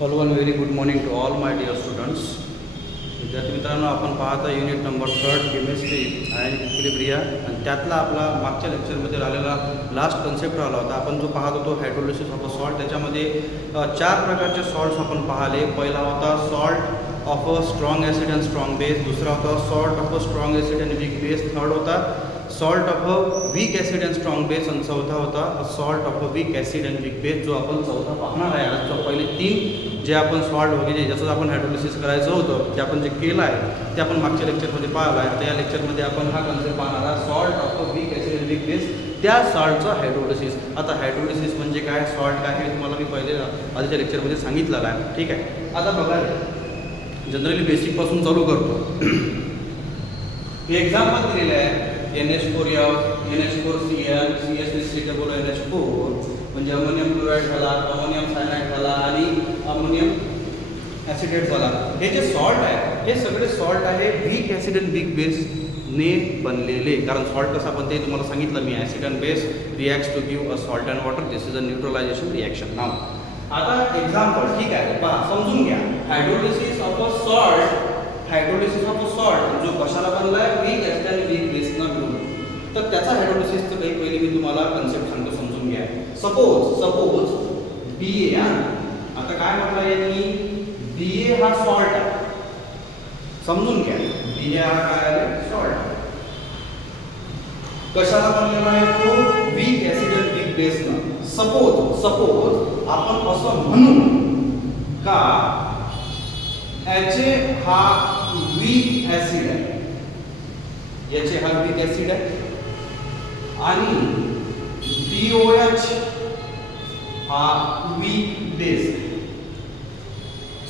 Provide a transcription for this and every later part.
Hello one very good morning to all my dear students. विद्यार्थी मित्रांनो, आपण पाहता युनिट नंबर 3 केमिस्ट्री आणि इक्विलिब्रिया, आणि त्यातला आपला मागच्या लेक्चरमध्ये राहिलेला लास्ट कन्सेप्ट राहिला होता. आपण जो पाहत होतो हायड्रोलिसिस ऑफ अ सॉल्ट, त्याच्यामध्ये 4 प्रकारचे सॉल्ट्स आपण पाहिले. पहिला होता salt of a strong acid and strong base, दुसरा होता salt of a strong acid and weak base, third होता salt of a weak acid and strong base, आणि चौथा होता salt of a weak acid and weak base, जो आपण चौथा पाहणार आहे. आजच्या पहिले 3 जे आपण सॉल्ट वगैरे ज्याचं आपण हायड्रोलिसिस करायचं होतं, ते आपण जे केलं आहे ते आपण मागच्या लेक्चरमध्ये पाहिलं आहे. आता या लेक्चरमध्ये आपण हा कन्सेप्ट पाहणार आहे, salt of a weak acid and weak base, त्या सॉल्टचं हायड्रोलिसिस. आता हायड्रोलिसिस म्हणजे काय, सॉल्ट काय हे तुम्हाला मी पहिले आधीच्या लेक्चरमध्ये सांगितलेलं आहे. ठीक आहे, आता बघा, जनरली बेसिकपासून चालू करतो. हे एक्झाम्पल दिलेलं आहे, NH4F, NH4Cl, CH3COOH, NH4 म्हणजे अमोनियम क्लोराईड झाला, अमोनियम सायनाइड झाला आणि अमोनियम ॲसिडेट झाला. हे जे सॉल्ट आहे हे सगळे सॉल्ट आहे वीक ॲसिड अँड वीक बेसने बनलेले. कारण सॉल्ट कसं आपण ते तुम्हाला सांगितलं मी, acid and base reacts to give a salt and water. This is a neutralization reaction. Now आता एक्झाम्पल, ठीक आहे, पहा समजून घ्या. Hydrolysis of a salt, hydrolysis of a salt जो कशाला बनला आहे, वीक ॲसिड अँड वीक बेसनं मिळून. तर त्याचा हायड्रोलिसिसचं काही पहिले मी तुम्हाला कन्सेप्ट सांगतो, समजून घ्या. सपोज BA, आता काय म्हटलं यांनी, BA हा सॉल्ट आहे. समजून घ्या, BA हा काय आहे, सॉल्ट. कशाला बनलेला आहे तो, वीक ॲसिड अँड वीक बेसनं. सपोज आपण असं म्हणू का HA हा वीक ॲसिड आहे, HA हा वीक ॲसिड आहे आणि BOH हा वीक बेस आहे.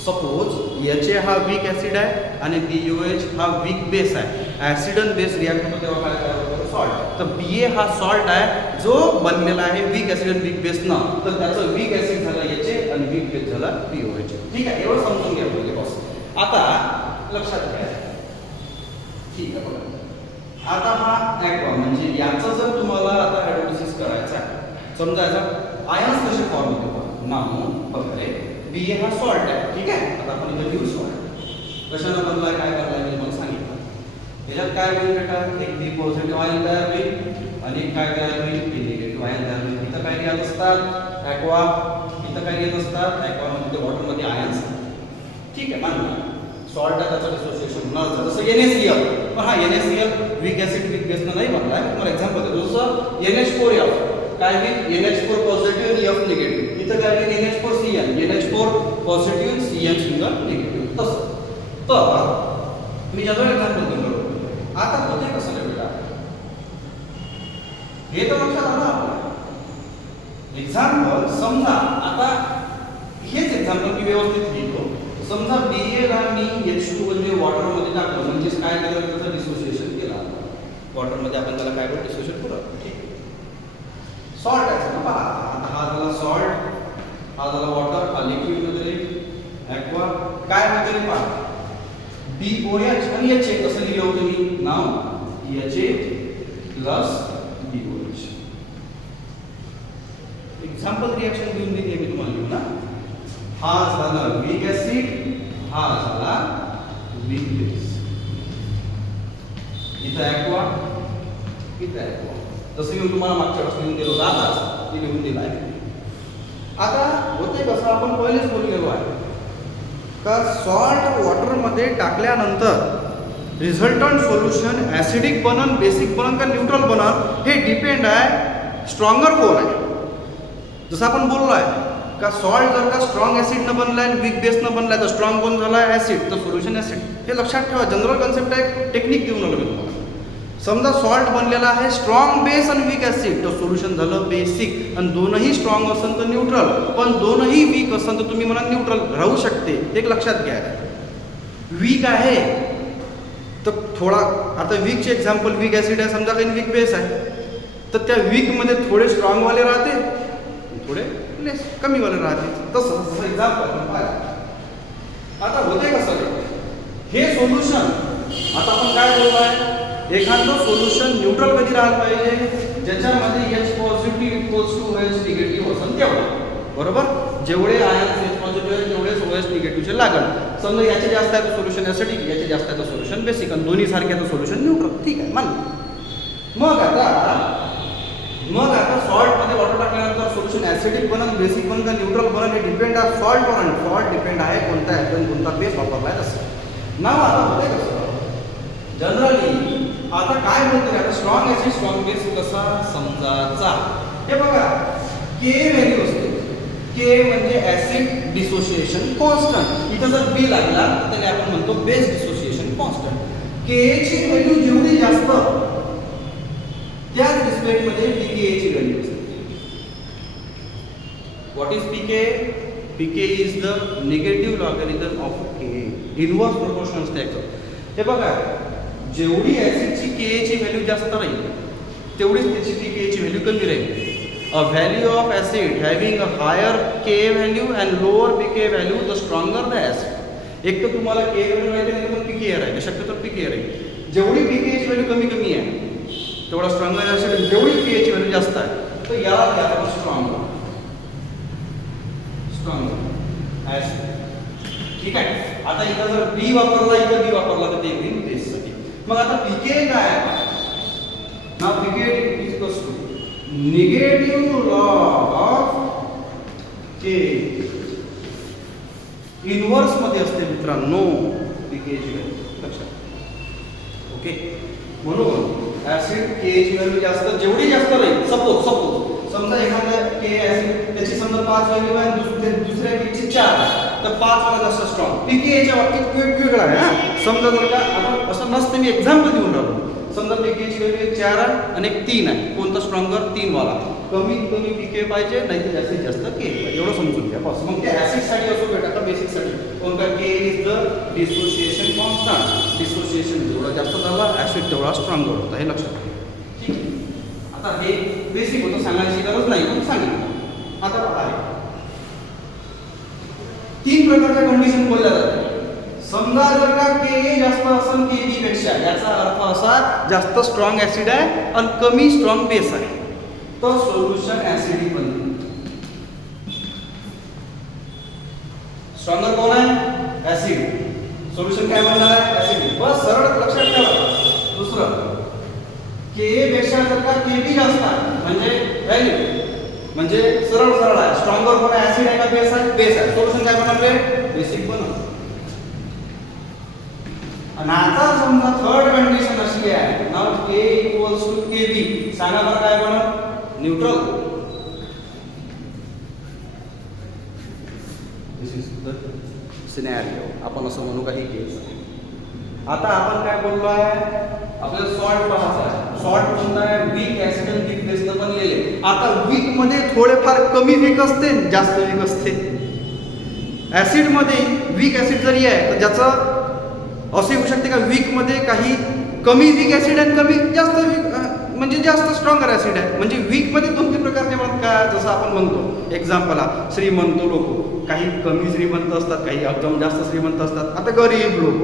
सपोज HA हा वीक ॲसिड आहे आणि BOH हा वीक बेस आहे. ॲसिड आणि बेस रिॲक्ट होतो तेव्हा काय तयार होतो, सॉल्ट. तर BA हा सॉल्ट आहे जो बनलेला आहे वीक ॲसिड आणि वीक बेसनं. तर त्याचं वीक ॲसिड झालं HA आणि वीक बेस झाला BOH. ठीक आहे, एवढं समजून घ्या पहिले बस. आता लक्षात घ्या, ठीक आहे बघा. आता हा ॲक्वा म्हणजे याचं जर तुम्हाला आता हायड्रोलिसिस करायचं आहे, समजायचा आयन्स कसे फॉर्म होते. नाव बघा रे, BA हा सॉल्ट आहे, ठीक आहे. आता आपण इथं लिहू सॉल्ट कशाला बनलाय, काय करलाय मी तुम्हाला सांगितलं. याच्यात काय होईल बेटा, एक बी पॉझिटिव्ह आयन तयार होईल आणि एक काय तयार होईल, बी निगेटिव्ह आयन तयार होईल. इथं काय लिहित असतात ॲक्वा, इथं काय लिहित असतात ॲक्वा म्हणजे वॉटरमध्ये आयन्स. ठीक आहे, मानलं सॉल्ट आहे, त्याचं डिसोसिएशन होणार जसं NaCl. पण हा NaCl वीक ॲसिड वीक बेसनं नाही बनला आहे. तुम्हाला एक्झाम्पल देतो, जसं NH4F काय होईल, NH4 पॉझिटिव्ह आणि F निगेटिव्ह. इथं काय होईल, NH4Cl, NH4 positive Cl single negative. तसं तर मी जनरल एक्झाम्पल दिलं. आता होते कसं रे बेटा, हे तर लक्षात आलं आपलं. एक्झाम्पल समजा, आता हेच एक्झाम्पल मी व्यवस्थित लिहितो. समजा BA ला मी H2 म्हणजे वॉटरमध्ये टाकलं, म्हणजेच काय केलं, त्याचं डिसोसिएशन केलं. वॉटरमध्ये आपण त्याला काय करू, डिसोसिएट करू. ठीक आहे, सॉल्ट आहे ना. पहा, आता हा झाला सॉल्ट, हा झाला वॉटर, हा लिक्विडमध्ये ॲक्वा, काय म्हणजे पहा BOH आणि HA कसं लिहिलं होतं मी, नाव HA plus BOH. Example reaction देऊन दिली मी तुम्हाला लिहू ना. हा झाला वीक ॲसिड, हा झाला वीक बेस. इथं ॲक्वा, इथं ॲक्वा. जसं मी तुम्हाला मागच्या वेळेस लिहून दिलं होतं, ते लिहून दिलं आहे. आता होते कसं, आपण पहिलेच बोललेलो आहे का सॉल्ट वॉटरमध्ये टाकल्यानंतर रिझल्टंट सोल्युशन ॲसिडिक बनन, बेसिक बनन का न्यूट्रल बनन, हे डिपेंड आहे स्ट्रॉंगर कोण आहे. जसं आपण बोललो आहे का सॉल्ट जर का स्ट्रॉंग ॲसिडनं बनला आहे, वीक बेसनं बनला आहे, तर स्ट्रॉंग कोण झाला आहे, ॲसिड, तर सोल्युशन ॲसिड. हे लक्षात ठेवा, जनरल कन्सेप्ट आहे, टेक्निक देऊन आलो मी तुम्हाला. समजा सॉल्ट बनलेला आहे स्ट्रॉंग बेस आणि वीक ॲसिड, तर सोल्युशन झालं बेसिक. आणि दोनही स्ट्रॉंग असेल तर न्यूट्रल, पण दोनही वीक असेल तर तुम्ही म्हणा न्यूट्रल राहू शकते. एक लक्षात घ्या, वीक आहे तर थोडा, आता वीकचे एक्झाम्पल, वीक ॲसिड आहे समजा, काही वीक बेस आहे, तर त्या वीकमध्ये थोडे स्ट्रॉंगवाले राहते, थोडे लेस कमीवाले राहते. तसं एक्झाम्पल. आता होते कसं, हे सोल्युशन, आता आपण काय बोललो आहे, एखादं सोल्युशन न्यूट्रल कधी राहायला पाहिजे, ज्याच्यामध्ये H positive equals to OH negative असेल तेवढा. बरोबर, जेवढे आयन्स H पॉझिटिव्ह आहेत तेवढेच OH निगेटिव्हचे लागल. समजा याचे जास्त आहे तर सोल्युशन ॲसिडिक, याचे जास्त आहे तर सोल्युशन बेसिक, आणि दोन्ही सारखे तर सोल्युशन न्यूट्रल. ठीक आहे, मानलं. मग आता सॉल्टमध्ये वॉटर टाकल्यानंतर सोल्युशन ॲसिडिक बनन, बेसिक बनन का न्यूट्रल बनन हे डिपेंड आहे सॉल्टवर. सॉल्ट डिपेंड आहे कोणता ॲटम कोणता बेस वापरला आहे तसं. नाव आता होते कसं जनरली, आता काय बोलतो आता स्ट्रॉंग ॲसिड स्ट्रॉंग बेस कसा समजायचा. हे बघा के व्हॅल्यू असते, के म्हणजे ॲसिड डिसोसिएशन कॉन्स्टंट. इथं जर बी लागला तर त्याने आपण म्हणतो बेस डिसोसिएशन कॉन्स्टंट. के ची व्हॅल्यू जेवढी जास्त त्याच रिस्पेक्टमध्ये पीके ची व्हॅल्यू असते. What is pK? PK is the negative logarithm of K, inverse proportion असते याचं. हे बघा जेवढी ॲसिडची के ची व्हॅल्यू जास्त राहील तेवढीच त्याची पीके ची व्हॅल्यू कमी राहील. A value of acid having a higher K value and lower pK value, the stronger the acid. एक तर तुम्हाला K value राहते नाही तर pK राहते, शक्यतो pK राहील. जेवढी pK ची व्हॅल्यू कमी आहे तेवढा स्ट्रॉंगर ॲसिड, जेवढी pH ची व्हॅल्यू जास्त आहे तर याला आपण स्ट्रॉंगर ॲसिड. ठीक आहे, आता इथं जर B वापरला इथं B वापरला तर ते होईल बेससाठी. मग आता pK काय आहे ना, pK इज इक्वल्स टू negative log of K. Inverse मध्ये असते मित्रांनो pK ची व्हॅल्यू, लक्षात. ओके, म्हणून ऍसिड K ची व्हॅल्यू जास्त, जेवढी जास्त राहील, सपोज समजा एखादा K ऍसिड त्याची समजा 5 व्हॅल्यू आहे, दुसऱ्या ची 4 तर 5 वाला जास्त स्ट्रॉंग. pK च्या बाबतीत वेगवेगळा आहे हा. समजा जर का आपण असं नसतं, मी एक्झाम्पल देऊन राहिलो. समजा pK ची व्हॅल्यू 4 आहे आणि 3 आहे, कोणता स्ट्रॉंगर? 3 वाला. कमीत कमी pK पाहिजे, नाही तर जास्तीत जास्त K पाहिजे, एवढं समजून घ्या बस. मग ते ऍसिड साठी असो बेटा का बेसिक साठी, कोणता? K is the dissociation constant. Dissociation जेवढा जास्त झाला ऍसिड तेवढा स्ट्रॉंगर होता, हे लक्षात घ्या. ठीक आहे, आता हे बेसिक होतं, सांगायची गरज नाही पण सांगितलं. आता पहा 3 प्रकारच्या कंडिशन बोलल्या जातात. समजा जर का Ka जास्त असेल Kb पेक्षा, याचा अर्थ असा जास्त स्ट्रॉंग ऍसिड आहे आणि कमी स्ट्रॉंग बेस आहे, तर सोल्युशन ऍसिडिक बनते. स्ट्रॉंगर कोण आहे? ऍसिड. सोल्युशन काय बनणार आहे? ऍसिडिक. बस सरळ लक्षात ठेवा. दुसरं Ka पेक्षा जर का Kb जास्त आहे म्हणजे व्हॅल्यू म्हणजे सरळ आहे, स्ट्रॉंगर कोण आहे? ऍसिड आहे का बेस आहे? बेस आहे. सोल्युशन काय बनणार आहे? बेसिक बनणार. आणि आता समजा थर्ड कंडिशन अशी आहे, नाव K इक्वल्स टू Kb. सांगा बरं काय बनणार? Neutral. This is the scenario. आपण असं म्हणू काही केस. आता आपण काय बोललो आहे? आपल्याला सॉल्ट पाहायचा आहे. सॉल्ट कोणता आहे? वीक ऍसिड आणि वीक बेसनं बनलेले. आता वीक मध्ये थोडेफार कमी वीक असते, जास्त वीक असते. ऍसिड मध्ये वीक ऍसिड जरी आहे तर ज्याचं असे होऊ शकते का वीक मध्ये काही कमी वीक ऍसिड आणि कमी जास्त वीक म्हणजे जास्त स्ट्रॉंगर ऍसिड आहे. म्हणजे वीक मध्ये 2-3 प्रकारचे म्हणतात का, जसं आपण म्हणतो एक्झाम्पल श्रीमंत लोक, काही कमी श्रीमंत असतात, काही एकदम जास्त श्रीमंत असतात. आता गरीब लोक,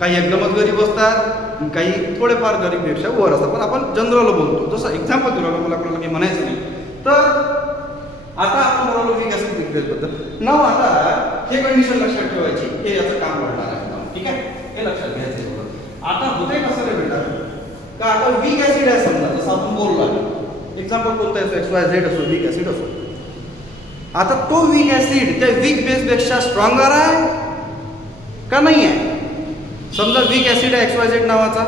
काही एकदमच गरीब असतात, काही थोडेफार गरीबपेक्षा वर असतात. पण आपण जनरल बोलतो, जसं एक्झाम्पल दिलं, मला कोणाला काही म्हणायचं नाही. तर आता आपण बोललो वीक ऍसिड वीक बेस बद्दल. नाव आता हे कंडिशन लक्षात ठेवायची, हे याचं काम पडणार आहे. ठीक आहे, हे लक्षात घ्यायचं. आता होते कसं रे बेटा का, आता वीक ऍसिड आहे समजा, जसं आपण बोललो एक्झाम्पल कोणता असो, XYZ असो, वीक ऍसिड असो. आता तो वीक ऍसिड त्या वीक बेसपेक्षा स्ट्रॉंगर आहे का नाही आहे? समजा वीक ऍसिड आहे XYZ नावाचा,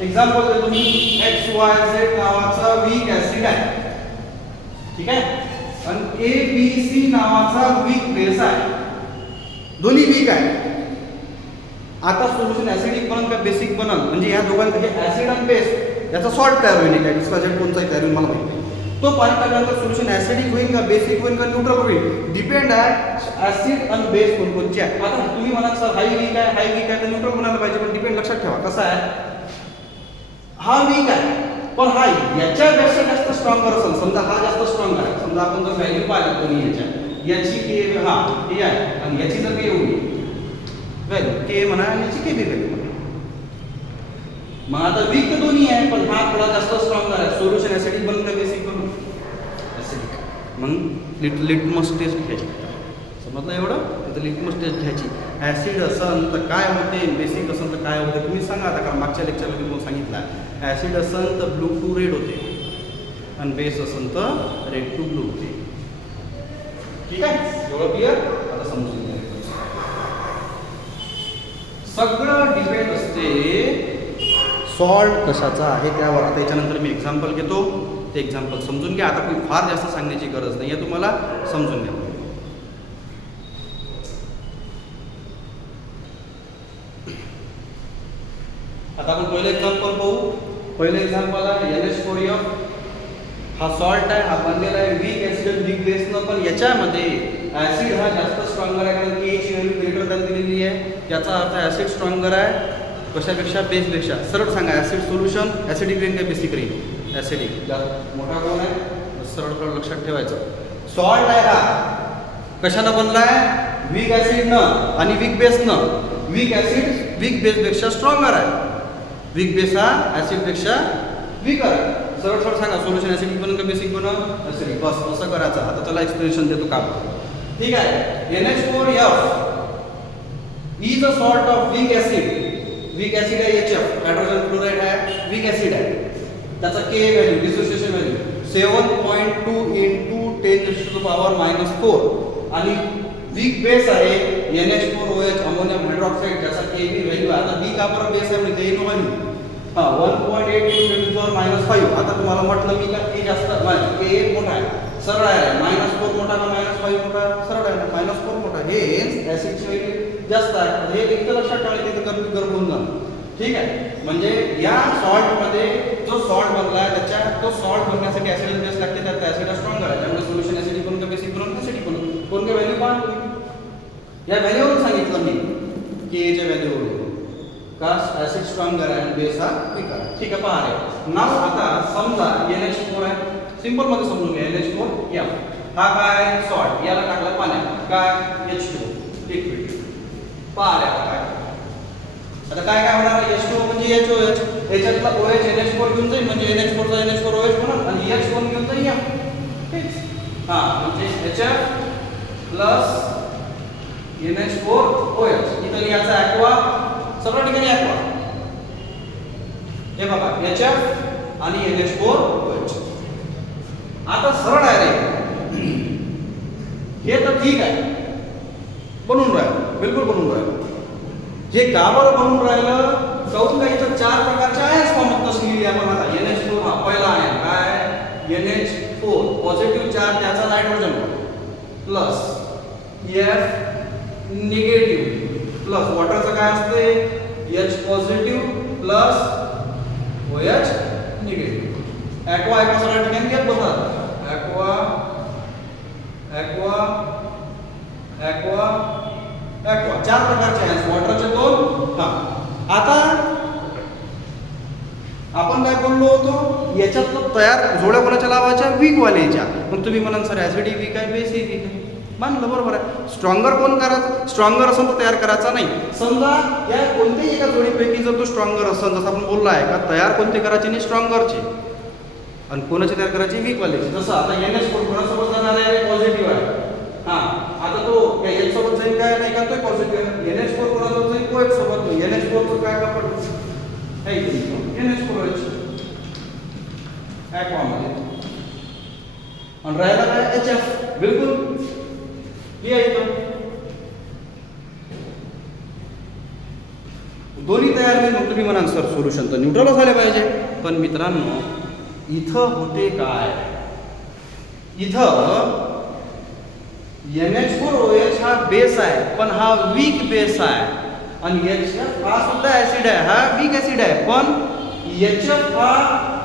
एक्झाम्पल देतो मी, XYZ नावाचा वीक ऍसिड आहे. ठीक आहे, आणि ABC नावाचा वीक बेस आहे, दोन्ही वीक आहे. आता सोल्युशन ऍसिडिक बनल का बेसिक बनल? म्हणजे या दोघांचं हे ऍसिड आणि बेस याचा सॉल्ट तयार होईल. काय XYZ कोणताही तयार होईल मला माहिती नाही. तो पाणी टाकल्यानंतर सोल्युशन ऍसिडिक होईल का बेसिक होईल का न्यूट्रल होईल? डिपेंड आहे ऍसिड आणि बेस कोणकोणचे आहे. आता तुम्ही म्हणा सर हाय वीक आहे तर न्यूट्रल बनायला पाहिजे, पण डिपेंड लक्षात ठेवा कसं आहे, हा वीक आहे पण हा याच्यापेक्षा जास्त स्ट्रॉंगर असेल. समजा हा जास्त स्ट्रॉंग आहे, समजा आपण जर व्हॅल्यू पाहिलं कोणी याची के हा हे आहे आणि याची जर के एवढी व्हॅल्यू के म्हणा आणि याची के बी व्हॅल्यू म्हणा. मग आता वीक तर दोन्ही आहे, पण हा थोडा जास्त स्ट्रॉंगर आहे. सोल्युशन ॲसिडिक बनून का बेसिक बनून ॲसिडिक. मग लिटमस टेस्ट घ्यायची. समजलं एवढं? तिथं लिटमस टेस्ट घ्यायची. ॲसिड असन तर काय होते, बेसिक असन तर काय होते तुम्ही सांगा आता. कारण मागच्या लेक्चरला मी तुम्हाला सांगितलं, ॲसिड असन तर ब्लू टू रेड होते आणि बेस असन तर रेड टू ब्लू होते. ठीक आहे, एवढं क्लिअर? आता समजून घ्या. सगळं डिपेंड असते सॉल्ट कशाचा आहे त्यावर. आता त्याच्यानंतर मी एक्झाम्पल घेतो, ते एक्झाम्पल समजून घ्या. आता काही फार जास्त सांगण्याची गरज नाही आहे, तुम्हाला समजून घ्या. आता आपण पहिलं एक्झाम्पल पाहू. पहिलं एक्झाम्पल आहे NH4F. हा सॉल्ट आहे, हा बनलेला आहे वीक ॲसिड वीक बेसनं. पण याच्यामध्ये ॲसिड हा जास्त स्ट्रॉंगर आहे, कारण की ची व्हॅल्यू ग्रेटर दॅन दिलेली आहे. याचा अर्थ ॲसिड स्ट्रॉंगर आहे कशापेक्षा, बेसपेक्षा. सरळ सांगा, ॲसिड सोल्युशन ॲसिडिक रेन काय बेसिक रेन? ॲसिडिक. मोठा कोण आहे? सरळ सरळ लक्षात ठेवायचं. सॉल्ट आहे हा कशानं बनला आहे? वीक ॲसिडनं आणि वीक बेसनं. वीक ॲसिड वीक बेसपेक्षा स्ट्रॉंगर आहे, वीक बेस हा ॲसिडपेक्षा वीकर आहे. सरळ सरळ सांगा, सोल्युशन ॲसिडिक बनून का बेसिक बनव? ॲसिडिक. बस असं करायचं. आता त्याला एक्सप्लेनेशन देतो का. ठीक आहे. NH4F is a salt of weak acid. Weak acid आहे HF, हायड्रोजन क्लोराईड आहे, वीक ॲसिड आहे. त्याचा K व्हॅल्यू, डिसोसिएशन व्हॅल्यू 7.2 × 10⁻⁴. आणि वीक बेस आहे NH4OH, अमोनियम हायड्रॉक्साईड, ज्याचा Kb व्हॅल्यू. आता वीक आपण बेस आहे म्हणजे ते व्हॅल्यू 1.8 × 10⁻⁵. आता तुम्हाला म्हटलं मी का K जास्त K मोठा आहे, सरळ आहे. -4 मोठा का -5 मोठा? सरळ आहे, -4 मोठा. हे ॲसिडची व्हॅल्यू जास्त आहे. हे एक तर लक्षात ठेवायचं, तिथं कन्फ्युजन होऊन जाणं. ठीक आहे. म्हणजे या सॉल्टमध्ये जो सॉल्ट बनला आहे त्याच्या तो सॉल्ट बनण्यासाठी ॲसिड बेस लागते, त्यात ॲसिड स्ट्रॉंगर आहे. त्यामुळे सोल्युशन ॲसिडिक बनून का बेसिक बनून ॲसिडिक बनून. कोणत्या व्हॅल्यू पहा, या व्हॅल्यूवरून सांगितलं मी की च्या व्हॅल्यूवरून का ॲसिड स्ट्रॉंगर आहे आणि बेस हा वीकर आहे. ठीक आहे, पहा रे. नाव आता समजा NH4 आहे, सिंपल मध्ये समजून घ्या. NH4F हा काय सॉल्ट, याला टाकलं पाण्यात, काय H2 लिक्विड. पहा रे आता काय. आता काय काय होणार? H2 म्हणजे HOH, याच्यातला OH NH4 घेऊन जाईल म्हणजे NH4 चा NH4OH होणार आणि H कोण घेऊन जाईल? ठीक. हा, म्हणजे HF प्लस NH4OH. इथं लिहायचा ॲक्वा, सगळं ठिकाणी ॲक्वा. हे बघा HF आणि NH4OH. आता सरळ आहे रे, हे तर ठीक आहे, बनून राहिलं, बिलकुल बनून राहिलं. हे का बरं बनून राहिलं? काऊन का इथं 4 प्रकारच्या आयन्स फॉर्म होत असलेली आपण. आता NH4 हा पहिला आयन काय, NH4 पॉझिटिव्ह चार्ज, त्याचा nitrogen plus F negative plus वॉटरचं काय असते, H positive plus OH negative. Aqua aqua सगळ्या ठिकाणी घेत बघा. ॲक्वा ॲक्वा ॲक्वा ॲक्वा 4 प्रकारचे आहेत. वॉटरचे 2. हा, आता आपण काय बोललो होतो, याच्यात तयार जोड्या कोणाच्या लावायच्या, वीक वाल्याच्या. मग तुम्ही म्हणाल सर ॲसिडिक वीक आहे, बेसिक वीक आहे. मानलं, बरोबर आहे. स्ट्रॉंगर कोण करायचं? स्ट्रॉंगर असेल तर तयार करायचा नाही. समजा या कोणत्याही एका जोडीपैकी जर तो स्ट्रॉंगर असेल, जसं आपण बोललो आहे का, तयार कोणते करायचे नाही, स्ट्रॉंगरचे. आणि कोणाचे तयार करायचे, वीक वाल्याचे. जसं आता NH4 कोणासोबत जाणार आहे, पॉझिटिव्ह आहे. हा, आता तो या H सोबत जाईल काय, नाही का, तो पॉझिटिव्ह आहे. NH4 कोणासोबत जाईल, OH सोबत. NH4 चं काय कापड आहे, NH4OH ॲक्वा मध्ये. आणि राहिला काय, HF. बिलकुल हे आहे इथं. दोन्ही तयार होईल. मग तुम्ही म्हणाल सर सोल्युशन तर न्यूट्रल झाले पाहिजे. पण मित्रांनो, इथं होते काय, इथं NH4OH हा बेस आहे, पण हा वीक बेस आहे. आणि HF हा सुद्धा ॲसिड आहे, हा वीक ॲसिड आहे. पण HF हा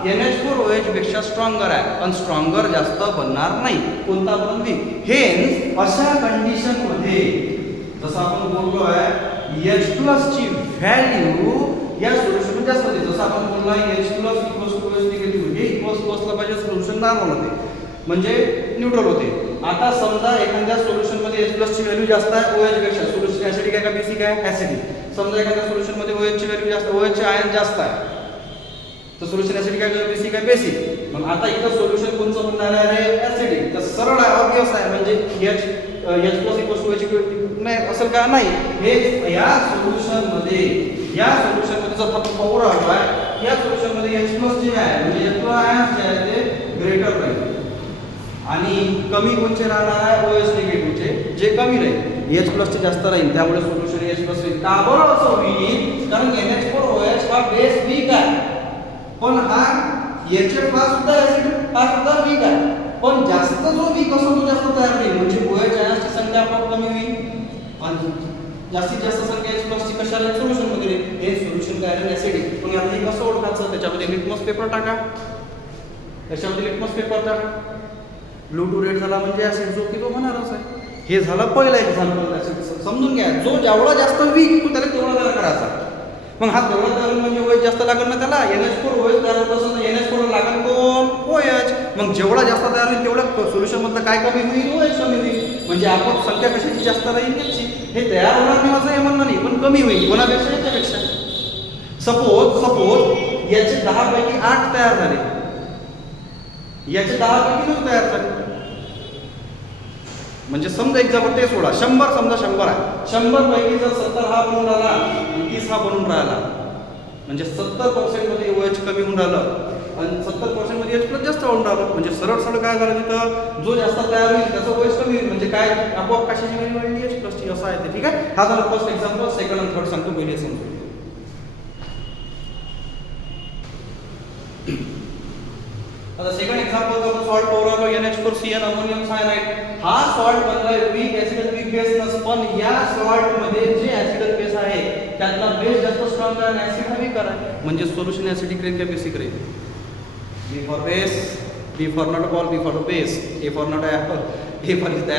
NH4OH पेक्षा स्ट्रॉंगर आहे, पण स्ट्रॉंगर जास्त बनणार नाही. कोणता पण वीक. हेन्स अशा कंडिशन मध्ये जसं आपण बोललो आहे, H+ ची व्हॅल्यू या सोल्युशन जास्त होते. जसं आपण बोललो आहे H+ OH निगेटिव्ह, हे इक्वल्स असलं पाहिजे, सोल्युशन नॉर्मल होते म्हणजे न्यूट्रल होते. आता समजा एखाद्या सोल्युशन मध्ये H+ ची व्हॅल्यू जास्त आहे OH पेक्षा, सोल्युशन ॲसिडिक आहे का बेसिक आहे, ॲसिडिक. समजा एखाद्या सोल्युशन मध्ये OH ची व्हॅल्यू जास्त, OH चे आयन जास्त आहे, तर सोल्युशन ऍसिडिक आहे का बेसिक आहे? बेसिक. मग आता इथं सोल्युशन कोणचं होणार आहे? ऍसिडिक. तर सरळ आहे, ऑब्वियस आहे, म्हणजे H plus equals to H नाही असं का नाही. हे या सोल्युशन मध्ये जर फक्त पॉवर आहे, या सोल्युशन मध्ये H प्लस जे आहे म्हणजे H आयन जे आहे ते ग्रेटर राहील आणि कमी कोणचे राहणार आहे? OH निगेटिव्हचे, जे कमी राहील. H प्लस चे जास्त राहील, त्यामुळे सोल्युशन H प्लस राहील. का बरं असं होईल? कारण NH4OH हा बेस वीक आहे, पण हा HF हा सुद्धा ऍसिड हा सुद्धा वीक आहे, पण जास्त जो वीक असतो तो जास्त तयार होईल, म्हणजे OH आयन्सची संख्या आपोआप कमी होईल आणि जास्तीत जास्त संख्या H प्लस ची कशाला? सोल्युशन मध्ये. हे सोल्युशन काय आहे? ऍसिडिक. पण आता हे कसं ओळखायचं? त्याच्यामध्ये लिटमस पेपर टाका, त्याच्यामध्ये लिटमस पेपर टाका. ब्लू टू रेड झाला म्हणजे ऍसिड जो की तो होणारच आहे. हे झालं पहिला एक्झाम्पल. समजून घ्या, जो जेवढा जास्त वीक तो त्याला तेवढा तयार करायचा. मग हा तेवढा तयार म्हणजे OH जास्त लागेल ना त्याला. NH4OH तयार होत असेल तर NH4 लागेल कोण? OH. मग जेवढा जास्त तयार होईल तेवढं सोल्युशन मधलं काय कमी होईल? OH कमी होईल. म्हणजे आपण संख्या कशाची जास्त राहील? याची. हे तयार होणार नाही माझं हे म्हणणं नाही, पण कमी होईल. कोणापेक्षा? याच्यापेक्षा. सपोज याचे 10 पैकी 8 तयार झाले, याचे 10 पैकी 9 तयार झाले. म्हणजे समजा एक्झाम्पल ते सोडा, 100 समजा 100 आहे. 100 पैकी जर 70 हा बनून राहिला आणि 30 हा बनून राहिला, म्हणजे 70% मध्ये OH कमी होऊन राहिलं आणि 70% मध्ये H प्लस जास्त होऊन राहिलं. म्हणजे सरळ सरळ काय झालं तिथं? जो जास्त तयार होईल त्याचा OH कमी होईल, म्हणजे काय आपोआप कशाची व्हॅल्यू वाढली? H प्लस ची. असं आहे ते. ठीक आहे. हा झाला फर्स्ट एक्झाम्पल. सेकंड आणि थर्ड सांगतो, पहिले समजून. आता सेकंड एक्झाम्पल आपण salt power NH4CN ammonium cyanide. हा सॉल्ट बनलाय वीक ऍसिड वीक बेस नस, पण या सॉल्ट मध्ये जे ऍसिड बेस आहे त्यातला बेस जास्त स्ट्रॉंग आहे आणि ऍसिड हा वीक आहे. म्हणजे सोल्युशन ऍसिडिक राहील का बेसिक राहील? B for base, B for not ball, B for the base, A for not apple, A for is the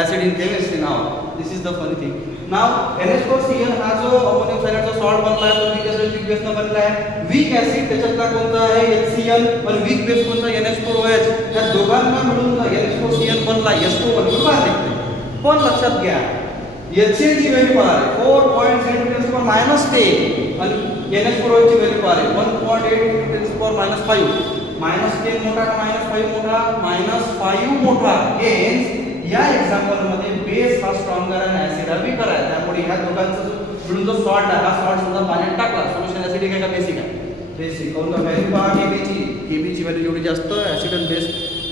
acid in chemistry. Now this is the funny thing. Now NH4CN हा जो ammonium सायनाइडचा salt बनला आहे तो weak acid weak base न बनला आहे. Weak acid त्याच्यातला कोणता आहे? HCl. पण वीक बेस कोणता? NH4OH. त्या दोघांना मिळून NH4CN बनला, SO1 बरोबर आहे. पण लक्षात घ्या, HCl ची व्हॅल्यू काय आहे? 4.0 आणि NH4OH ची व्हॅल्यू काय आहे? 1.8 -5 मोठा का -5 मोठा? -5 मोठा. हेच या एक्झाम्पल मध्ये बेस हा स्ट्रॉंगर आणि ऍसिड हा वीकर आहे. त्यामुळे ह्या दोघांचा मिळून जो सॉल्ट आहे हा सॉल्ट सुद्धा पाण्यात टाकला, सोल्युशन ऍसिडिक आहे का बेसिक आहे? बेसिक. काऊन का व्हॅल्यू पहा Kb ची व्हॅल्यू जेवढी जास्त, ऍसिड आणि बेस,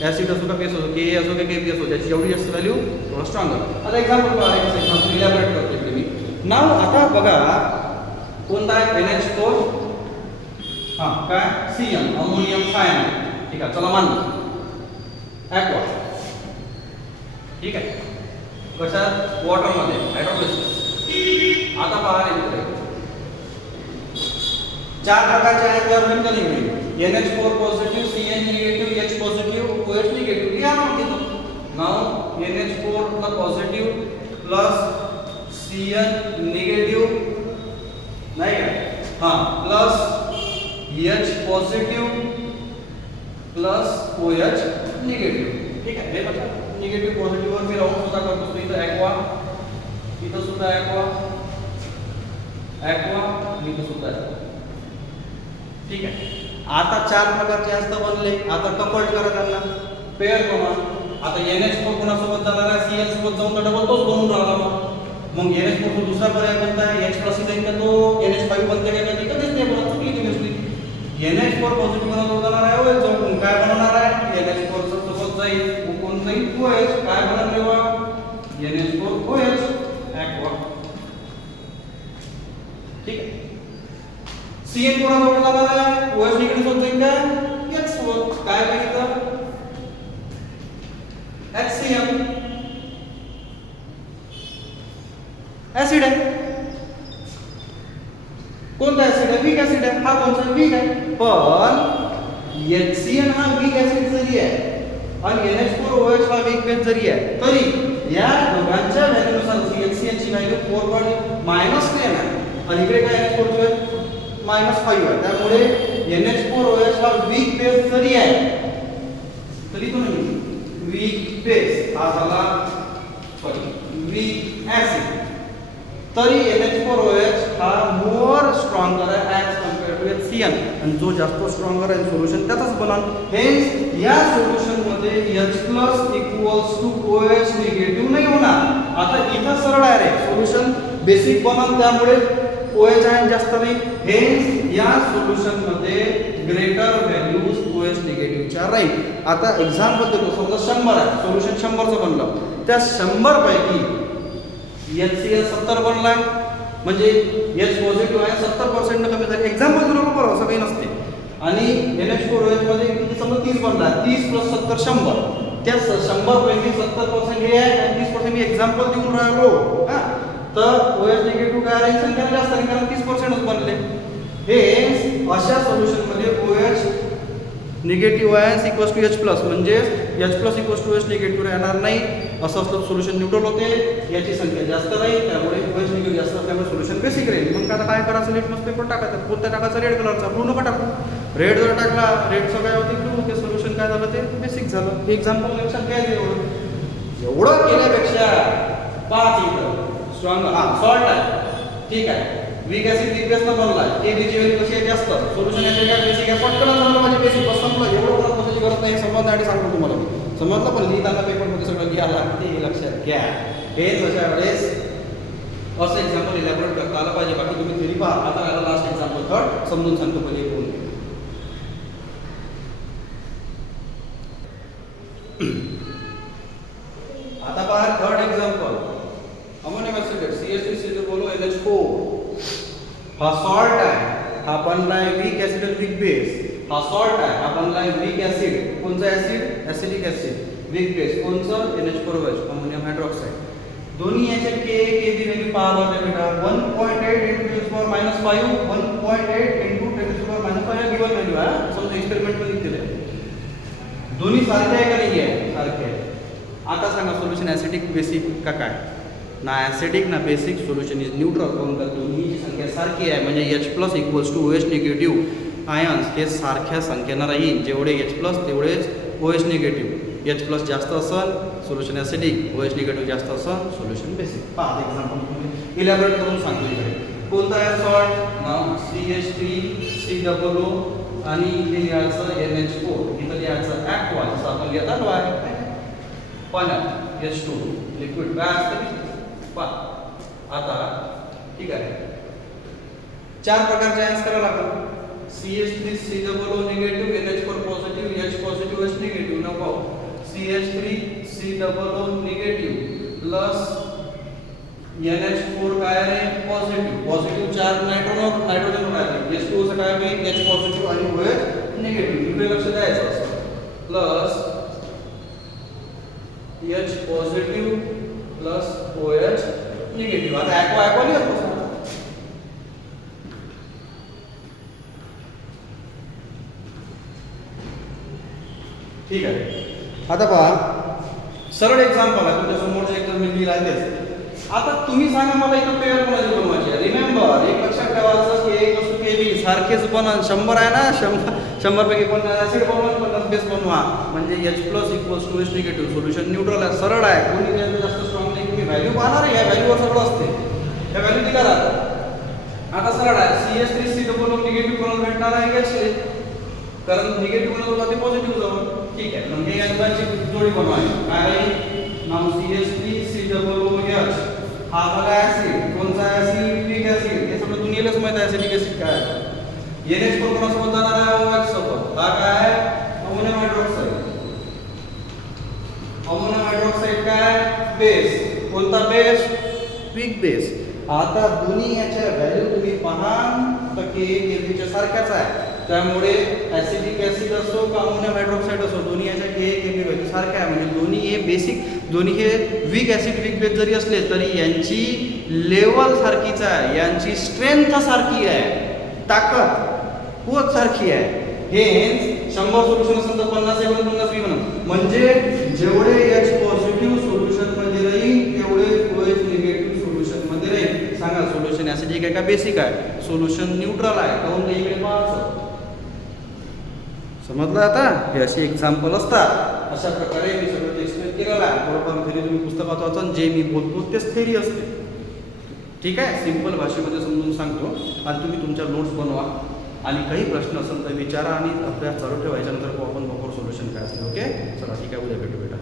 ऍसिड असो का बेस असो, Ka असो का Kb असो, त्याची जेवढी जास्त व्हॅल्यू थोडा स्ट्रॉंगर. आता एक्झाम्पल पहा, एक्झाम्पल इलॅबोरेट करतो मी. नाव आता बघा कोणता आहे? NH4 काय? CN ammonium cyanide. ठीक आहे, चला मानलं ॲक्वा. ठीक आहे, कशात? वॉटर मध्ये, हायड्रोलिसिस. आता पहा रे, 4 प्रकारचे आहेत तर होईल का नाही होईल? NH4 positive, CN negative, H positive, OH negative. या नाव घेतो. नाव NH4 ला पॉझिटिव्ह प्लस CN निगेटिव्ह नाही का? Plus H positive plus OH negative. ठीक आहे, हे बघा निगेटिव्ह पॉझिटिव्ह वर मी राऊंड सुद्धा करतो. तो इथं ॲक्वा, इथं सुद्धा ॲक्वा, इथं सुद्धा ॲक्वा. ठीक आहे. आता 4 प्रकारचे असतं बनले. आता कपल्ड करा त्यांना, पेअर करा. आता NH4 कोणासोबत जाणार आहे? CN सोबत जाऊन तर डबल तोच बनून राहिला. मग NH4 तो दुसरा पर्याय कोणता आहे? H प्लस जाईल का तो NH5 बनते का? कधीच नाही बनत, चुकली केमिस्ट्री. NH4 पॉझिटिव्ह बनवून जाणार आहे OH जाऊन काय बनवणार आहे? NH4 सोबत जाईल, कोण जाईल? OH. काय बनणार तेव्हा? NH4OH aqua. ठीक आहे. CN कोणासोबत जाणार आहे? OH निगेटिव्ह सोबत जाईल का? H सोबत. काय बघितलं? HCl ऍसिड आहे. कोणता ऍसिड आहे? वीक ऍसिड आहे. हा कोणता? वीक आहे. पण HCl हा वीक ऍसिड जरी आहे आणि NH4OH हा वीक बेस जरी आहे, तरी या दोघांच्या व्हॅल्यूनुसार HCl ची व्हॅल्यू 4.10 आहे आणि इकडे काय NH4 ची -5 आहे. त्यामुळे NH4OH हा वीक बेस जरी आहे, तरी तो नाही वीक बेस हा झाला वीक ऍसिड, तरी NH4OH हा मोर स्ट्रॉंगर आहे ॲज कम्पेअर्ड टू HCl, आणि जो जास्त स्ट्रॉंगर आहे सोल्युशन त्याचाच बनल. हेन्स या सोल्युशनमध्ये H plus equals to OH negative नाही होणार. आता इथं सरळ आहे रे, सोल्युशन बेसिक बनल त्यामुळे OH आयन जास्त नाही. हेन्स या सोल्युशनमध्ये ग्रेटर व्हॅल्यूज OH निगेटिव्हच्या राहील. आता एक्झाम्पल देतो, समजा 100 आहे, सोल्युशन 100चं बनलं, त्या 100 पैकी HCl 70 बनलाय, म्हणजे H पॉझिटिव्ह आहे 70% कमी झाले. एक्झाम्पल दिलं बरोबर, असं काही नसते. आणि NH4OH मध्ये किती समजा 30 बनला, 30 + 70 100. त्या 100 पैकी 70% हे आहे आणि 30% मी एक्झाम्पल देऊन राहिलो. हा, तर OH निगेटिव्ह काय राहील, संख्या जास्त आहे कारण 30%च बनले. हे अशा सोल्युशनमध्ये OH negative ions equals to H plus, म्हणजे H plus equals to OH negative राहणार नाही. असं असलं सोल्युशन न्यूट्रल होते, याची संख्या जास्त राहील, त्यामुळे OH निगेटिव्ह जास्त असल्यामुळे सोल्युशन बेसिक राहील. मग आता काय करायचं, लिटमस पेपर टाकायचं. कोणत्या टाकायचा, रेड कलरचा. ब्लू नका टाकू, रेड जर टाकला, रेडचं काय होते ब्लू, ते सोल्युशन काय झालं, ते बेसिक झालं. हे एक्झाम्पल लक्षात घ्यायचं. एवढं केल्यापेक्षा 5 इथं स्ट्रॉंग सॉल्ट आहे, ठीक आहे, वीक ऍसिड वीक बेस न बनला, केबीची व्हॅल्यू कशी आहे जास्त, सोल्युशन याचे काय बेसिक आहे, पटकन झालं म्हणजे बेसिक. बस संपलं, एवढं करत बसायची गरज नाही. समजण्यासाठी सांगतो तुम्हाला मी, समजलं. पण लिहिताना पेपरमध्ये सगळं लिहायला लागते, हे लक्षात घ्या. हेच अशा वेळेस असं एक्झाम्पल इलॅबोरेट करता आलं पाहिजे. बाकी तुम्ही थेरी पहा. आता आला लास्ट एक्झाम्पल, थर्ड समजून सांगतो पहिले कोण. आता पहा third example, ammonium acid CH3 बोलो NH4. हा सॉल्ट आहे, हा बनलाय वीक ऍसिड वीक बेस. हा सॉल्ट आहे, हा बनलाय वीक ऍसिड. कोणचा acid, acidic acid. Weak base कोणचं, NH4OH, अमोनियम हायड्रॉक्साईड. दोन्ही याचे Kb व्हॅल्यू पाहावं लागेल बेटा. 1.8 × 10⁻⁵, 1.8 × 10⁻⁵ गिवन व्हॅल्यू आहे. समजा एक्सपेरिमेंट मध्ये दिले. दोन्ही सारखे आहे का नाही आहे, सारखे आहे. आता सांगा सोल्युशन ऍसिडिक बेसिक का काय, ना ऍसिडिक ना बेसिक, सोल्युशन इज न्यूट्रल. काऊन का दोन्हीची संख्या सारखी आहे, म्हणजे H plus equals to OH negative ions हे सारख्या संख्येनं राहील. जेवढे H प्लस तेवढेच OH निगेटिव्ह. H प्लस जास्त असेल सोल्युशन ऍसिडिक, OH निगेटिव्ह जास्त असेल सोल्युशन बेसिक. पहा एक्झाम्पल इलॅबोरेट करून सांगतो. इकडे कोणता आहे सॉल्ट, नाव CH3COO आणि इथे लिहायचं NH4. इथं लिहायचं ॲक्वा, जसं आपण लिहितात वाय पाण्यात H2 लिक्विड काय असते पा. आता ठीक आहे, 4 प्रकारचे आयन्स करायला लागतात. CH3COO negative, NH4 positive, H positive, H negative. नको, CH3COO निगेटिव्ह प्लस NH4 काय रे पॉझिटिव्ह. पॉझिटिव्ह चार्ज नायट्रोजन राहते. H2 चं काय होईल, H पॉझिटिव्ह आणि OH निगेटिव्ह. इकडे लक्ष द्यायचं असं. Plus H positive plus OH negative. आता ॲक्वा लिहत बसा. ठीक आहे. आता पहा सरळ एक्झाम्पल आहे तुमच्या समोरचे एकदम मी लिहिला तेच. आता तुम्ही सांगा मला इथं पेअर कोणाची बनवायची आहे. रिमेंबर, एक लक्षात ठेवायचं की A + KB सारखेच बनन. 100 आहे ना, 100 पैकी 50 ऍसिड बनवा, 50 बेस बनवा, म्हणजे H plus equals to OH negative. Solution neutral आहे, सरळ आहे. कोणी जास्त स्ट्रॉंग नाही. तुम्ही व्हॅल्यू पाहणार आहे, या व्हॅल्यूवर सगळं असते. या व्हॅल्यू दिल्या राहतात. आता सरळ आहे, CH3COO निगेटिव्ह कोणाला भेटणार आहे गॅसले, कारण निगेटिव्ह कोणाला जाते पॉझिटिव्ह जवळ. ठीक आहे, म्हणजे या दोघांची जोडी बनवायची. काय आहे नाव CH3COOH. हा झाला ऍसिड. कोणता ऍसिड, वीक ऍसिड. हे सगळं दुनियेलाच माहित आहे ऍसिडिक ऍसिड काय आहे. NH4 कोणासोबत जाणार आहे, OH सोबत. हा काय आहे, अमोनियम हायड्रॉक्साईड. अमोनियम हायड्रॉक्साईड काय, बेस. कोणता बेस, वीक बेस. आता दोन्ही याच्या व्हॅल्यू तुम्ही पहा तर Kb सारख्याच आहे. त्यामुळे ऍसिडिक ऍसिड असो का अमोनियम हायड्रॉक्साईड असो, दोन्ही याच्या Kb व्हॅल्यू सारख्या आहे. म्हणजे दोन्ही हे बेसिक, दोन्ही हे वीक ऍसिड वीक बेस जरी असले तरी यांची लेवल सारखीच आहे, यांची स्ट्रेंथ सारखी आहे, ताकद कुवत सारखी आहे. हे 100 सोल्युशन असेल तर 50 A 50 B म्हणून, म्हणजे जेवढे H पॉझिटिव्ह सोल्युशन मध्ये राहील तेवढे OH निगेटिव्ह सोल्युशन मध्ये राहील. सांगा सोल्युशन ऍसिडिक आहे का बेसिक आहे, सोल्युशन न्यूट्रल आहे. काऊन ते इकडे पाहायचं. समजलं आता. हे असे एक्झाम्पल असतात. अशा प्रकारे मी सगळं एक्सप्लेन केलेलं आहे. थोडंफार थेरी तुम्ही पुस्तकात वाचा, जे मी बोलतो तेच थेरी असते. ठीक आहे, सिंपल भाषेमध्ये समजून सांगतो आणि तुम्ही तुमच्या नोट्स बनवा. आणि काही प्रश्न असेल तर विचारा आणि अभ्यास चालू ठेवायच्यानंतर आपण बघू सोल्युशन काय असेल. ओके, चला ठीक आहे, उद्या भेटू.